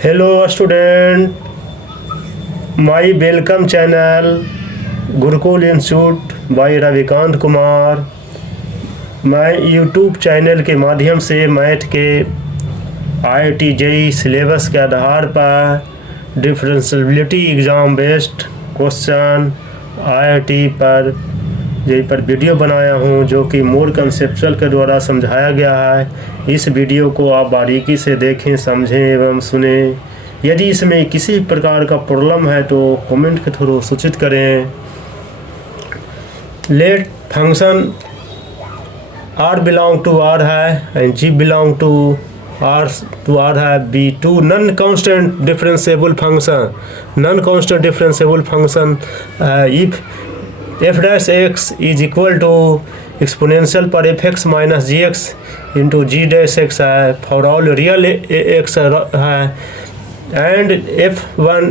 Hello student, my welcome channel Gurukul institute by Ravikant Kumar. मैं YouTube channel के माध्यम से मैथ के IIT JEE सिलेबस के आधार पर differentiability exam based question IIT पर जेई पर वीडियो बनाया हूं, जो कि मोर कंसेप्चुअल के द्वारा समझाया गया है। इस वीडियो को आप बारीकी से देखें, समझें एवं सुने। यदि इसमें किसी प्रकार का प्रॉब्लम है तो कमेंट के थ्रू सूचित करें। Let function R belong to R है and G belong to R है। B2 non constant differentiable function, non constant differentiable function if f dash x is equal to exponential पर fx minus gx into g dash x है for all real x है and f1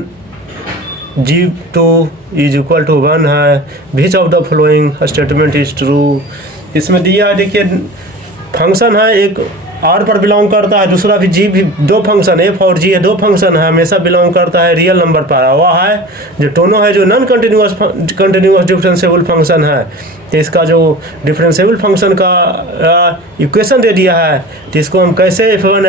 g2 is equal to 1 है। Which of the following statement is true. इसमें दिया है, देखिए function है, एक R पर बिलोंग करता है, दूसरा भी G भी, दो फंक्शन f और G है, दो फंक्शन है, हमेशा बिलोंग करता है रियल नंबर पर। वह है जो दोनों है जो नॉन कंटिन्यूअस डिफरेंशिएबल फंक्शन है। तो इसका जो डिफरेंशिएबल फंक्शन का इक्वेशन दे दिया है, तो इसको हम कैसे f1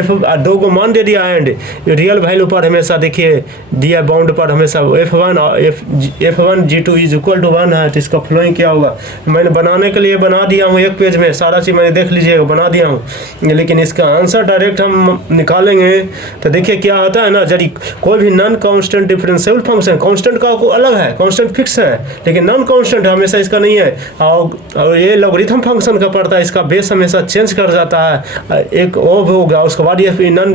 f दो को मान दे दिया एंड रियल वैल्यू पर हमेशा देखिए दिया बाउंड पर हमेशा f1 g2 is equal to 1 है। तो इसका फ्लोइंग क्या होगा, मैंने बनाने के लिए बना दिया हूँ, एक पेज में सारा चीज़ मैंने देख लीजिएगा बना दिया हूँ, लेकिन इसका आंसर डायरेक्ट हम निकालेंगे। तो देखिए क्या होता है ना, यदि कोई भी non constant differentiable function, constant का अलग है, कांस्टेंट फिक्स है, लेकिन नॉन कांस्टेंट हमेशा इसका नहीं है। और ये लॉगरिथम फंक्शन का पड़ता है, इसका बेस हमेशा चेंज कर जाता है, एक ओ होगा, उसके बाद ये नॉन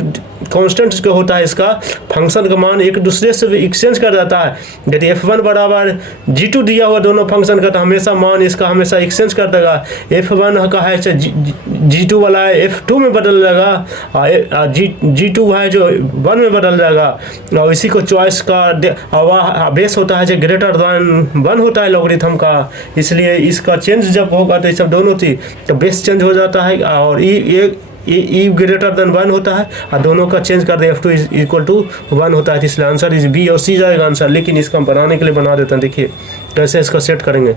कांस्टेंट जो होता है इसका फंक्शन का मान एक दूसरे से एक्सचेंज कर जाता है। यदि f1 बराबर g2 दिया हुआ दोनों फंक्शन का, तो हमेशा मान इसका हमेशा एक्सचेंज कर देगा। f1 का है g2 वाला है f2 में बदल जाएगा, g2 है जो 1 में बदल जाएगा। और इसी को चॉइस का बेस होता है जो ग्रेटर देन 1 होता है लॉगरिथम का, इसलिए इसका चेंज जब होगा तो सब दोनों थी तो बेस चेंज हो जाता है और ई ग्रेटर देन 1 होता है और दोनों का चेंज कर दे f2 इज इक्वल टू 1 होता है। इसलिए आंसर इज बी और सी जाएगा आंसर, लेकिन इसका हम बनाने के लिए बना देते हैं। देखिए कैसे इसका सेट करेंगे।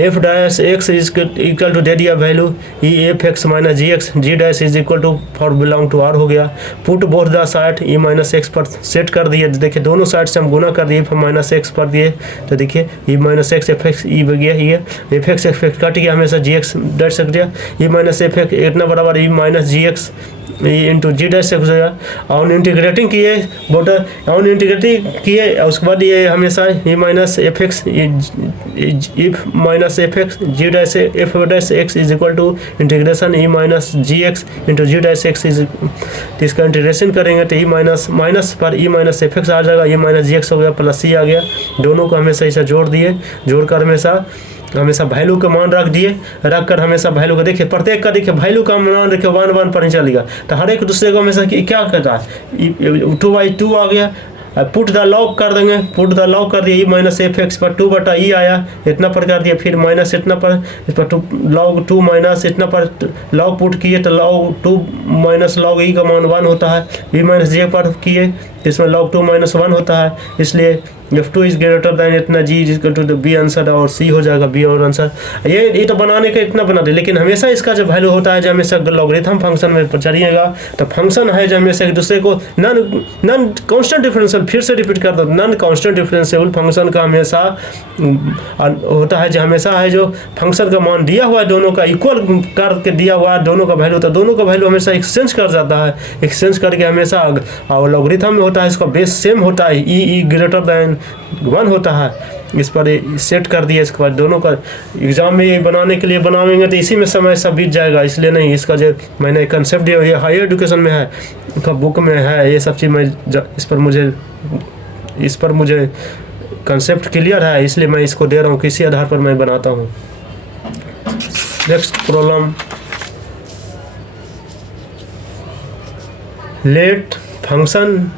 f dash x is equal to दे दिया value e f x minus g x, g dash is equal to for belong to r हो गया। Put both the side e minus x पर सेट कर दिए, देखिए दोनों साइड से हम गुना कर दिए माइनस एक्स पर दिए, तो देखिए ई माइनस एक्स एफ एक्स ई गया, ये एफ एक्स कट गया, हमेशा जी एक्स डैश सक दिया, ई माइनस एफ एक्स इतना बराबर e minus g x into g dash x हो जाएगा। ऑन इंटीग्रेटिंग किए बोटर ऑन इंटीग्रेटिंग किए, उसके बाद ये हमेशा e minus f x if minus f x g dash f dash x is equal to integration e minus g x into g dash x is, इसका इंटीग्रेशन करेंगे तो ई माइनस पर e minus f x आ जाएगा, ये minus g x हो गया plus सी आ गया। दोनों को हमेशा ऐसा जोड़ दिए, जोड़कर हमेशा वैल्यू का मान रख दिए, रख कर हमेशा वैल्यू का देखिए प्रत्येक का देखिए वैल्यू का मान रखे 1 पर ही चलेगा। तो हर एक दूसरे को हमेशा क्या करता है 2/2 आ गया, पुट द लॉग कर देंगे, पुट द लॉग कर दिया, ई माइनस एफ एक्स पर 2 बटा ई आया इतना पर कर दिया, फिर माइनस इतना पर इस पर 2 लॉग 2 माइनस इतना पर लॉग पुट किए तो लॉग 2 माइनस लॉग ई का मान 1 होता है, ई माइनस जे पर किए इसमें लॉग 2 माइनस 1 होता है, इसलिए f2 इज ग्रेटर दैन इतना g is equal to B answer और c हो जाएगा बी और आंसर। ये तो बनाने का इतना बना दे, लेकिन हमेशा इसका जो वैल्यू होता है जो हमेशा लॉगरिथम फंक्शन में चलिएगा तो फंक्शन है जो हमेशा एक दूसरे को नॉन कांस्टेंट डिफरेंशियल, फिर से रिपीट कर दो, नॉन कांस्टेंट डिफरेंशिएबल फंक्शन का हमेशा होता है जो हमेशा है जो फंक्शन का मान दिया हुआ है दोनों का इक्वल करके दिया हुआ है दोनों का वैल्यू, तो दोनों का वैल्यू हमेशा एक्सचेंज कर जाता है, एक्सचेंज करके हमेशा और लॉगरिथम में होता है इसका बेस सेम होता है, ई ग्रेटर दैन 1 होता है। इस पर सेट कर दिया, इसके बाद दोनों का एग्जाम में बनाने के लिए बनाएंगे तो इसी में समय सब बीत जाएगा, इसलिए नहीं इसका जो मैंने कंसेप्ट दिया ये हायर एजुकेशन में है, उनका बुक में है ये सब चीज़। मैं इस पर मुझे कंसेप्ट क्लियर है, इसलिए मैं इसको दे रहा हूँ, किसी आधार पर मैं बनाता हूँ। Next problem, let function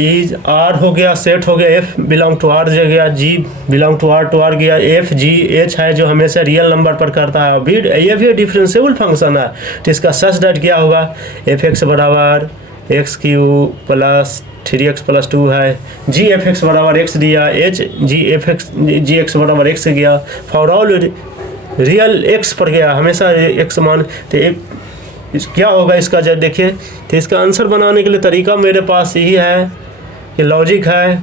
is R हो गया, सेट हो गया, एफ बिलोंग टू आर जो गया, जी बिलोंग टू आर गया, एफ जी एच है जो हमेशा रियल नंबर पर करता है। ये भी डिफरेंशिएबल फंक्शन है, तो इसका सच दैट क्या होगा, एफ एक्स बराबर x Q plus 3x plus 2 है। जी एफ एक्स बराबर एक्स दिया, एच जी एक्स बराबर एक्स गया, फॉर ऑल रियल एक्स पर गया, हमेशा एक्स मान। तो क्या होगा इसका जब देखिए, तो इसका आंसर बनाने के लिए तरीका मेरे पास यही है, कि लॉजिक है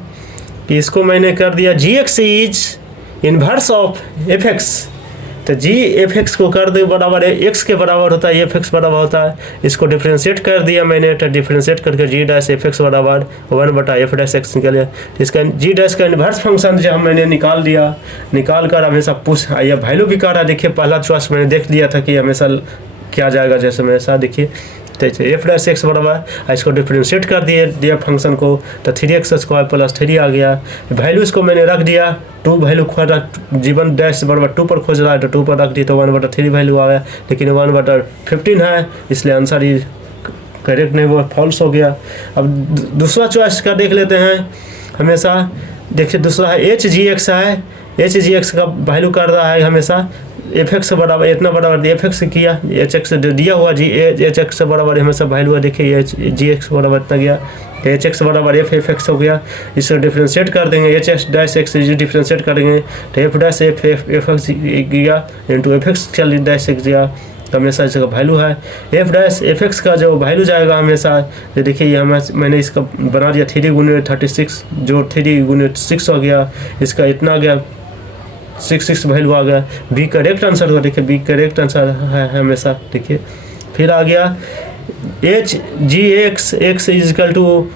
कि इसको मैंने कर दिया g x is inverse of f x. तो जी एफ एक्स को कर दे बराबर है एक्स के बराबर होता है, एफ एक्स बराबर होता है। इसको डिफ्रेंशिएट कर दिया मैंने, तो डिफ्रेंशिएट करके जी डैश एफ एक्स बराबर 1/f डैश एक्स निकले। इसका जी डैश का इन्वर्स फंक्शन जो मैंने निकाल दिया, निकाल कर हमेशा पुश या वैल्यू भी कर रहा है। देखिए पहला चॉइस मैंने देख लिया था कि हमेशा क्या जाएगा, जैसे हमेशा देखिए तो एफ डैश एक्स बराबर, इसको डिफ्रेंशिएट कर दिया फंक्शन को, तो 3x स्क्वायर प्लस 3 आ गया। वैल्यू इसको मैंने रख दिया, 2 वैल्यू खोजा, जीवन डैश बराबर 2 पर खोज रहा है, तो 2 पर रख दी, तो 1/3 वैल्यू आ गया। लेकिन 1/15 है, इसलिए आंसर ही करेक्ट नहीं, वो फॉल्स हो गया। अब दूसरा चॉइस का देख लेते हैं। हमेशा देखिए दूसरा है एच जी एक्स है, एच जी एक्स का वैल्यू कर रहा है हमेशा एफ एक्स बराबर इतना बराबर एफ एक्स किया, एच एक्स दिया हुआ जी एच एक्स बराबर हमेशा वैल्यू है। देखिए एच जी एक्स बराबर इतना गया, तो एच एक्स बराबर एफ एक्स हो गया। इसको डिफ्रेंशिएट कर देंगे, H x dash x differentiate करेंगे, तो एफ डैश एफ एक्स गया into F x dash x गया, तो हमेशा इसका वैल्यू है एफ डैश एफ एक्स का जो वैल्यू जाएगा हमेशा। तो देखिए ये मैंने इसका बना दिया 3 × 36, जो 3 × 6 हो गया, इसका इतना गया 6 वैल्यू आ गया। बी करेक्ट आंसर हुआ, देखिए बी करेक्ट आंसर है हमेशा। देखिए फिर आ गया h g x x is equal to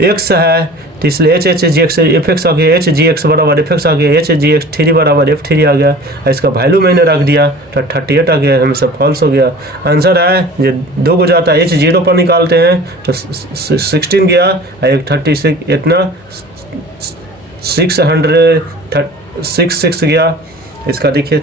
x है, तो इसलिए h g x f x आ गया, एच जी एक्स बराबर एफ एक्स आ गया, एच जी एक्स 3 बराबर f 3 आ गया। इसका वैल्यू मैंने रख दिया, तो 38 आ गया, हमेशा फॉल्स हो गया। आंसर है जो 2 को जाता है एच 0 पर निकालते हैं, तो 16 गया, एक 36 इतना 666 गया। इसका देखिए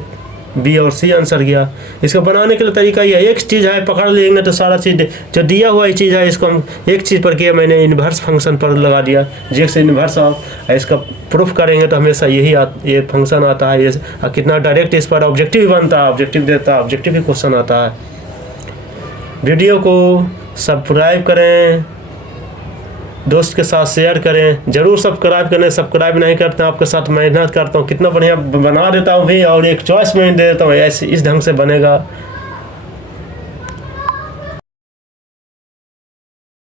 बी और सी आंसर गया। इसको बनाने के लिए तरीका ये एक चीज़ है, पकड़ लेंगे तो सारा चीज़ जो दिया हुआ चीज़ है, इसको हम एक चीज़ पर किया, मैंने इन्वर्स फंक्शन पर लगा दिया, जी एक्स इन्वर्स ऑफ। इसका प्रूफ करेंगे तो हमेशा ये फंक्शन आता है। ये कितना डायरेक्ट इस पर ऑब्जेक्टिव भी बनता है, ऑब्जेक्टिव देता है, ऑब्जेक्टिव भी क्वेश्चन आता है। वीडियो को सब्सक्राइब करें, दोस्त के साथ शेयर करें, ज़रूर सब्सक्राइब करें। सब्सक्राइब नहीं करते हैं, आपके साथ मेहनत करता हूँ, कितना बढ़िया बना देता हूँ भी, और एक चॉइस में दे देता हूँ, ऐसे इस ढंग से बनेगा।